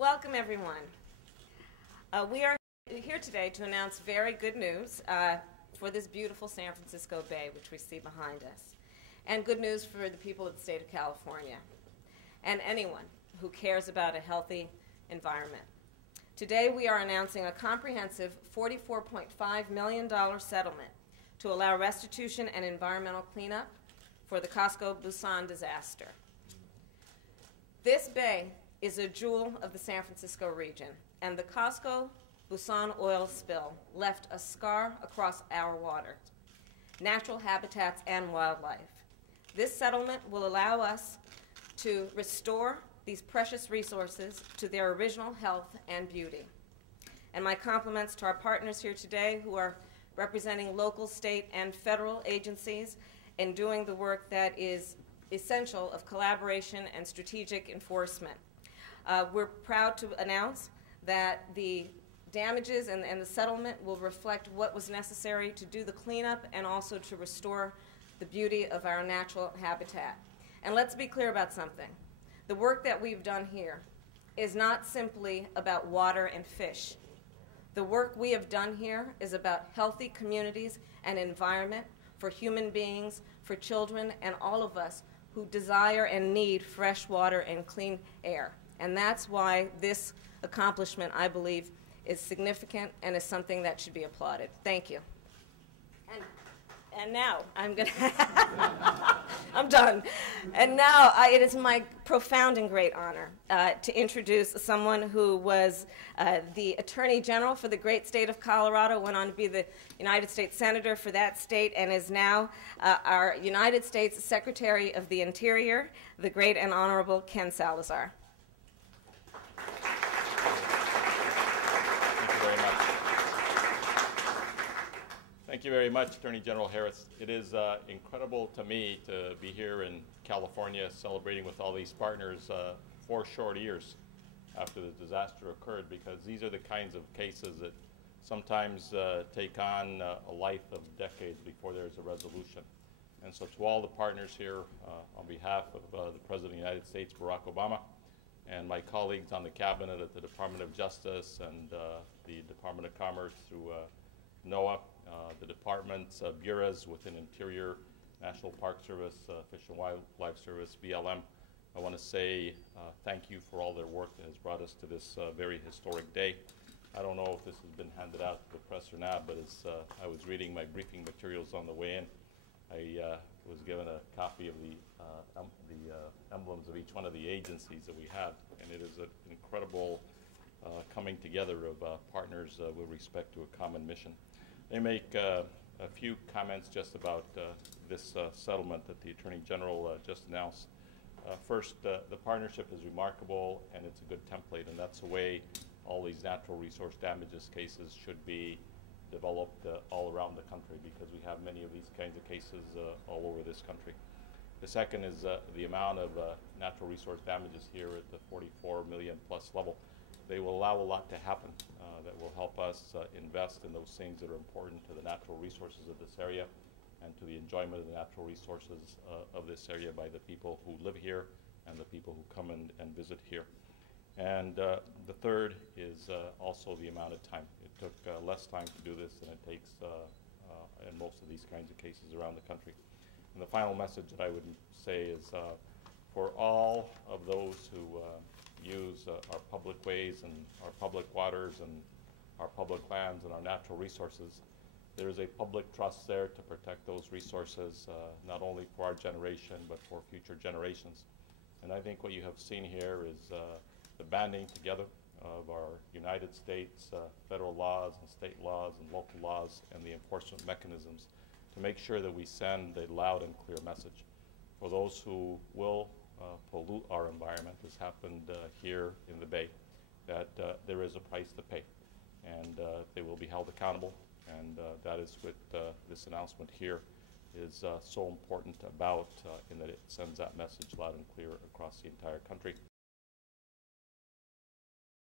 Welcome, everyone. We are here today to announce very good news for this beautiful San Francisco Bay, which we see behind us, and good news for the people of the state of California and anyone who cares about a healthy environment. Today, we are announcing a comprehensive $44.5 million settlement to allow restitution and environmental cleanup for the Costco Busan disaster. This bay is a jewel of the San Francisco region, and the Costco Busan oil spill left a scar across our waters, natural habitats, and wildlife. This settlement will allow us to restore these precious resources to their original health and beauty. And my compliments to our partners here today who are representing local, state, and federal agencies in doing the work that is essential of collaboration and strategic enforcement. We're proud to announce that the damages and the settlement will reflect what was necessary to do the cleanup and also to restore the beauty of our natural habitat. And let's be clear about something. The work that we've done here is not simply about water and fish. The work we have done here is about healthy communities and environment for human beings, for children, and all of us who desire and need fresh water and clean air. And that's why this accomplishment, I believe, is significant and is something that should be applauded. Thank you. And now I'm going to, I'm done. And now it is my profound and great honor to introduce someone who was the Attorney General for the great state of Colorado, went on to be the United States Senator for that state, and is now our United States Secretary of the Interior, the great and honorable Ken Salazar. Thank you very much, Attorney General Harris. It is incredible to me to be here in California celebrating with all these partners 4 short years after the disaster occurred, because these are the kinds of cases that sometimes take on a life of decades before there's a resolution. And so to all the partners here, on behalf of the President of the United States, Barack Obama, and my colleagues on the Cabinet at the Department of Justice and the Department of Commerce through NOAA, the department's bureaus within Interior, National Park Service, Fish and Wildlife Service, BLM, I want to say thank you for all their work that has brought us to this very historic day. I don't know if this has been handed out to the press or not, but as I was reading my briefing materials on the way in, I was given a copy of the emblems of each one of the agencies that we have, and it is an incredible coming together of partners with respect to a common mission. They make a few comments just about this settlement that the Attorney General just announced. First, the partnership is remarkable, and it's a good template, and that's the way all these natural resource damages cases should be developed all around the country, because we have many of these kinds of cases all over this country. The second is the amount of natural resource damages here at the 44 million plus level. They will allow a lot to happen that will help us invest in those things that are important to the natural resources of this area and to the enjoyment of the natural resources of this area by the people who live here and the people who come and visit here. And the third is also the amount of time. It took less time to do this than it takes in most of these kinds of cases around the country. And the final message that I would say is for all of those who use our public ways and our public waters and our public lands and our natural resources, there is a public trust there to protect those resources, not only for our generation, but for future generations. And I think what you have seen here is the banding together of our United States federal laws and state laws and local laws and the enforcement mechanisms to make sure that we send a loud and clear message for those who will pollute our environment, as happened here in the Bay, that there is a price to pay, and they will be held accountable. And that is what this announcement here is so important about, in that it sends that message loud and clear across the entire country.